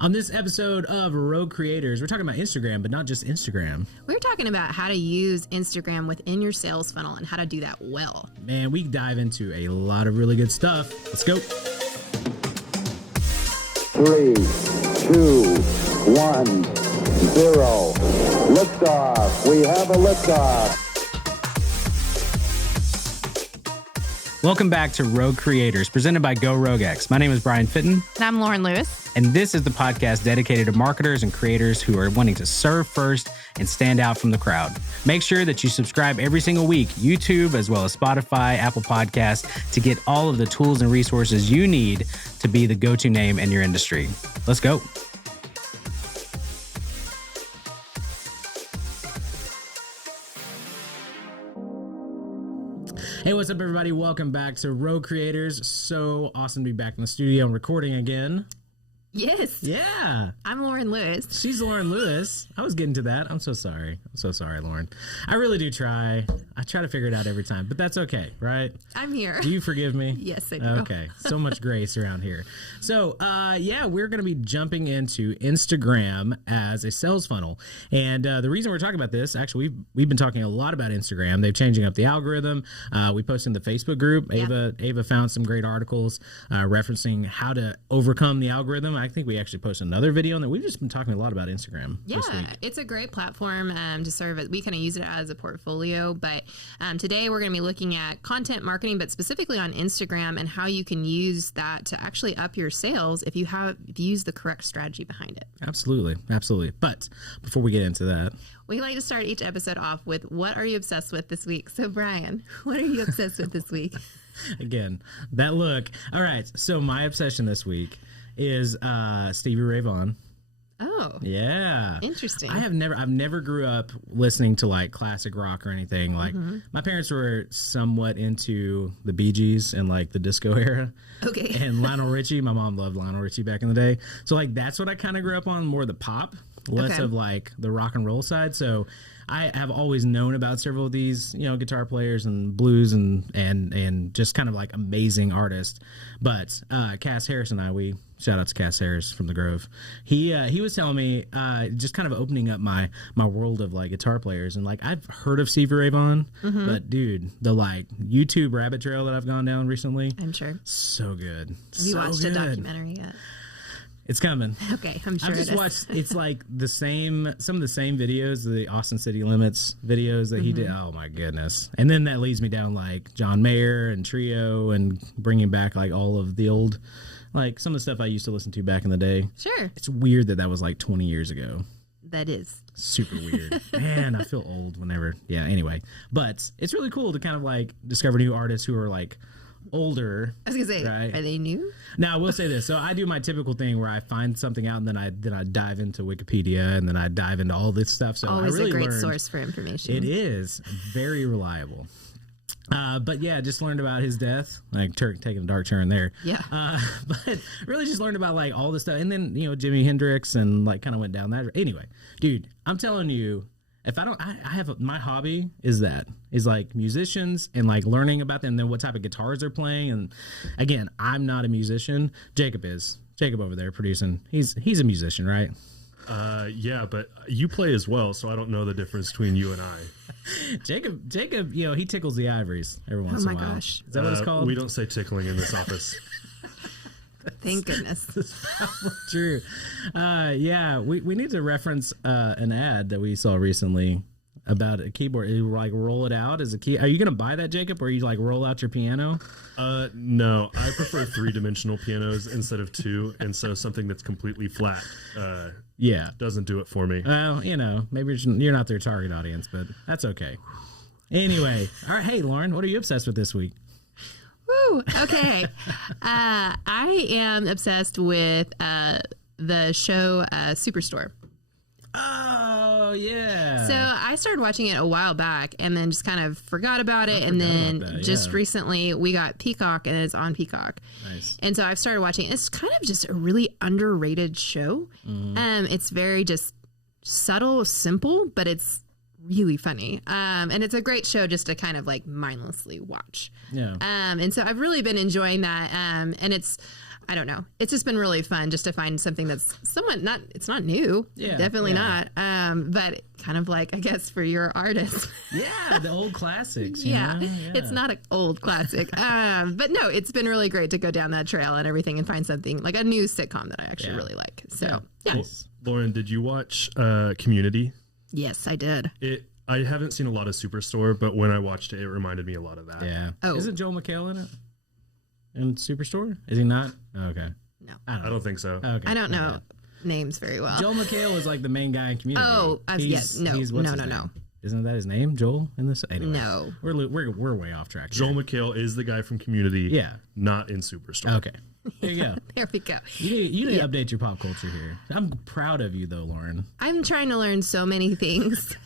On this episode of Rogue Creators, we're talking about Instagram, but not just Instagram. We're talking about how to use Instagram within your sales funnel and how to do that well. Man, we dive into a lot of really good stuff. Let's go. 3, 2, 1, 0. Liftoff. We have a liftoff. Welcome back to Rogue Creators, presented by Go RogueX. My name is Brian Fitton. And I'm Lauren Lewis. And this is the podcast dedicated to marketers and creators who are wanting to serve first and stand out from the crowd. Make sure that you subscribe every single week, YouTube, as well as Spotify, Apple Podcasts, to get all of the tools and resources you need to be the go-to name in your industry. Let's go. Hey, what's up, everybody? Welcome back to Rogue Creators. So awesome to be back in the studio and recording again. Yes. Yeah. I'm Lauren Lewis. She's Lauren Lewis. I was getting to that. I'm so sorry. I'm so sorry, Lauren. I really do try. I try to figure it out every time, but that's okay, right? I'm here. Do you forgive me? Yes, I do. Okay. So much grace around here. So, we're going to be jumping into Instagram as a sales funnel. And the reason we're talking about this, actually, we've been talking a lot about Instagram. They're changing up the algorithm. We posted in the Facebook group. Ava found some great articles referencing how to overcome the algorithm. I think we actually posted another video on that. We've just been talking a lot about Instagram this week. It's a great platform to serve it. We kind of use it as a portfolio, but today we're going to be looking at content marketing, but specifically on Instagram and how you can use that to actually up your sales if you use the correct strategy behind it. Absolutely. But before we get into that, we like to start each episode off with, what are you obsessed with this week? So Brian, what are you obsessed with this week? Again, that look. All right. So my obsession this week is Stevie Ray Vaughan. Oh, yeah, interesting. I've never grew up listening to like classic rock or anything. Like my parents were somewhat into the Bee Gees and like the disco era. Okay. And Lionel Richie. My mom loved Lionel Richie back in the day. So like that's what I kind of grew up on, more the pop, less of like the rock and roll side. So I have always known about several of these, guitar players and blues and just kind of like amazing artists. But Cass Harris and I, shout out to Cass Harris from The Grove. He was telling me, just kind of opening up my world of like guitar players, and like I've heard of Stevie Ray Vaughan, but dude, the like YouTube rabbit trail that I've gone down recently, I'm sure, so good. Have you watched a documentary yet? It's coming. Okay, I'm sure. I've just watched. It's like some of the same videos, the Austin City Limits videos that he did. Oh my goodness! And then that leads me down like John Mayer and Trio, and bringing back like all of the old, like some of the stuff I used to listen to back in the day. Sure. It's weird that was like 20 years ago. That is super weird. Man, I feel old whenever. Yeah. Anyway, but it's really cool to kind of like discover new artists who are like older. I was gonna say, right? Are they new? Now I will say this. So I do my typical thing where I find something out and then I dive into Wikipedia and then I dive into all this stuff. So always I really a great learned, source for information. It is very reliable. But yeah, just learned about his death, like taking a dark turn there. Yeah. But really just learned about like all this stuff, and then Jimi Hendrix, and like kind of went down that. Anyway, dude, I'm telling you. If I have my hobby is like musicians and like learning about them, and then what type of guitars they're playing. And again, I'm not a musician. Jacob over there producing. He's a musician, right? Yeah, but you play as well, so I don't know the difference between you and I. Jacob, he tickles the ivories every once in a while. Oh my gosh. Is that what it's called? We don't say tickling in this office. Thank goodness. True. We need to reference an ad that we saw recently about a keyboard. You like roll it out as a key. Are you going to buy that, Jacob, or you like roll out your piano? No, I prefer 3-dimensional pianos instead of 2, and so something that's completely flat doesn't do it for me. Well, maybe you're not their target audience, but that's okay. Anyway, all right. Hey, Lauren, what are you obsessed with this week? Woo, okay. I am obsessed with the show Superstore. Oh, yeah. So I started watching it a while back and then just kind of forgot about it. And then just recently we got Peacock, and it's on Peacock. Nice. And so I've started watching it. It's kind of just a really underrated show. It's very just subtle, simple, but it's really funny. And it's a great show just to kind of like mindlessly watch. Yeah. And so I've really been enjoying that. And I don't know. It's just been really fun just to find something that's somewhat it's not new. Yeah, definitely not. But kind of like, I guess, for your artists. Yeah, the old classics. Yeah, you know? Yeah, it's not an old classic. But no, it's been really great to go down that trail and everything and find something like a new sitcom that I actually really like. So, yeah. Nice. Lauren, did you watch Community? Yes, I did. I haven't seen a lot of Superstore, but when I watched it, it reminded me a lot of that. Yeah. Oh. Isn't Joel McHale in it? In Superstore? Is he not? Oh, okay. No. I don't think so. Okay. I don't know names very well. Joel McHale is like the main guy in Community. Oh, yes. No. What's No. his name? Isn't that his name, Joel? In this? Anyway, No. We're way off track. Joel McHale is the guy from Community. Yeah. Not in Superstore. Okay. There you go. There we go. You need to update your pop culture here. I'm proud of you, though, Lauren. I'm trying to learn so many things.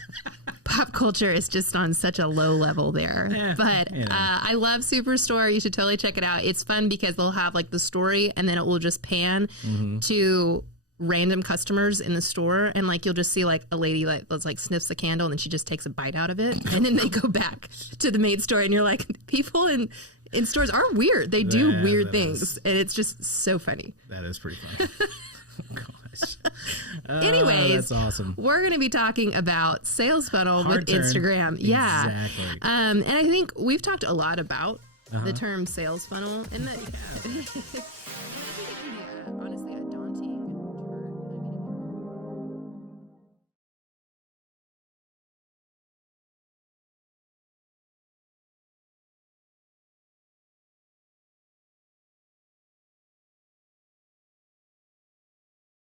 Pop culture is just on such a low level there. But I love Superstore. You should totally check it out. It's fun because they'll have like the story and then it will just pan to random customers in the store, and like you'll just see like a lady that's like sniffs a candle and then she just takes a bite out of it, and then they go back to the main store, and you're like, people in stores are weird. They do weird things, and it's just so funny. That is pretty funny. Oh, gosh. Anyways, that's awesome. We're going to be talking about sales funnel with turn. Instagram. Yeah. Exactly. And I think we've talked a lot about the term sales funnel, and that